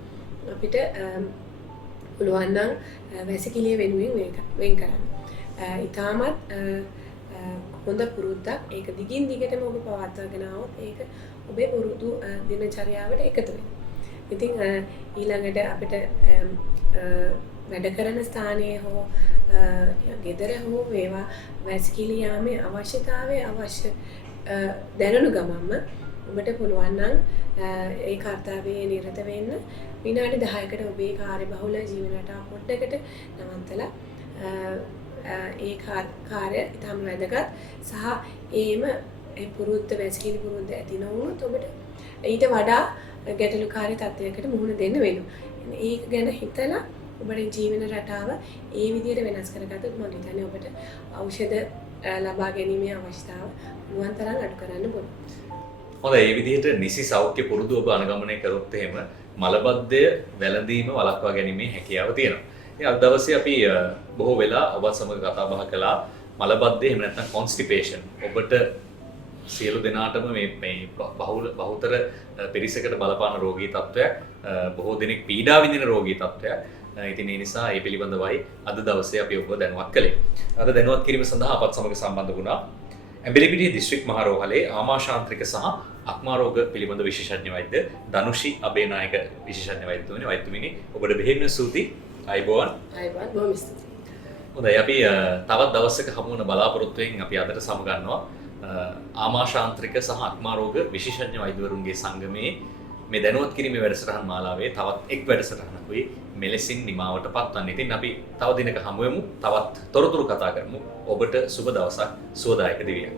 අපිට පුළුවන් නම් වැසිකිළිය වෙනුවෙන් වෙන් කරන්න. ඊටමත් හොඳ පුරුද්දක්. ඒක දිගින් දිගටම ඔබ පවත්වාගෙන ආවොත් ඒක ඔබේ පුරුදු දිනචරියාවට එකතු වෙනවා. ඉතින් ඊළඟට අපිට වැඩ කරන ස්ථානයේ හෝ ගෙදර හෝ වේවා වැසිකිලි යාමේ අවශ්‍යතාවය අවශ්‍ය දැනුණු ගමන්ම ඔබට පුළුවන් නම් ඒ කාර්යයේ නිරත වෙන්න විනාඩි 10කට ඔබේ කාර්යබහුල ජීවන රටාව පොඩ්ඩකට නවත්තලා ඒ කාර්ය ඉතාම වැදගත් සහ ඒම ඒ පුරුද්ද වැසිකිලි පුරුද්ද ඇති නොවුනොත් ඔබට ඊට වඩා ගැටලුකාරී තත්ත්වයකට මුහුණ දෙන්න වෙනවා. ඒක ගැන හිතලා ඔබේ ජීවන රටාව ඒ විදිහට වෙනස් කරගත්තොත් මම හිතන්නේ ඔබට ඖෂධ ලබා ගැනීමේ අවශ්‍යතාව මුවන් තරම් අඩු කරන්න පුළුවන්. හොඳයි, මේ විදිහට නිසි සෞඛ්‍ය පුරුදු ඔබ අනුගමනය කරොත් එහෙම මලබද්ධය වැළඳීම වළක්වා ගැනීමේ හැකියාව තියෙනවා. ඉතින් අද දවසේ අපි බොහෝ වෙලා ඔබත් සමග කතා බහ කළා මලබද්ධය එහෙම නැත්නම් කොන්ස්ටිපේෂන්. ඔබට සියලු දෙනාටම මේ බහුතර පිරිසකට බලපාන රෝගී තත්ත්වයක්, බොහෝ දෙනෙක් පීඩා විඳින රෝගී තත්ත්වයක්. ඉතින් ඒ නිසා ඒ පිළිබඳවයි අද දවසේ අපි ඔබව දැනුවත් කළේ. අද දැනුවත් කිරීම සඳහා අපත් සමග සම්බන්ධ වුණා ඇඹිලිපිටිය දිස්ත්‍රික් මහරෝහලේ ආමාශාන්ත්‍රික සහ අක්මා රෝග පිළිබඳ විශේෂඥ වෛද්‍ය ධනුෂි අබේනායක විශේෂඥ වෛද්‍යතුමනි, වෛද්‍යතුමිනි ඔබට බෙහෙවින් ස්තුතියි. අයබෝවන්. අයබෝවන්, බොහොම ස්තුතියි. හොඳයි, අපි තවත් දවසක හමු වෙන බලාපොරොත්තුවෙන් අපි අදට සමගන්නවා ආමාශාන්ත්‍රික සහ අක්මා රෝග විශේෂඥ වෛද්‍යවරුන්ගේ සංගමයේ මේ දැනුවත් කිරීමේ වැඩසටහන් මාලාවේ තවත් එක් වැඩසටහනකුයි මෙලෙසින් නිමාවට පත්වන්නේ. ඉතින් අපි තව දිනක හමු වෙමු. තවත් තොරතුරු කතා කරමු. ඔබට සුබ දවසක්, සුවදායක දිවියක්.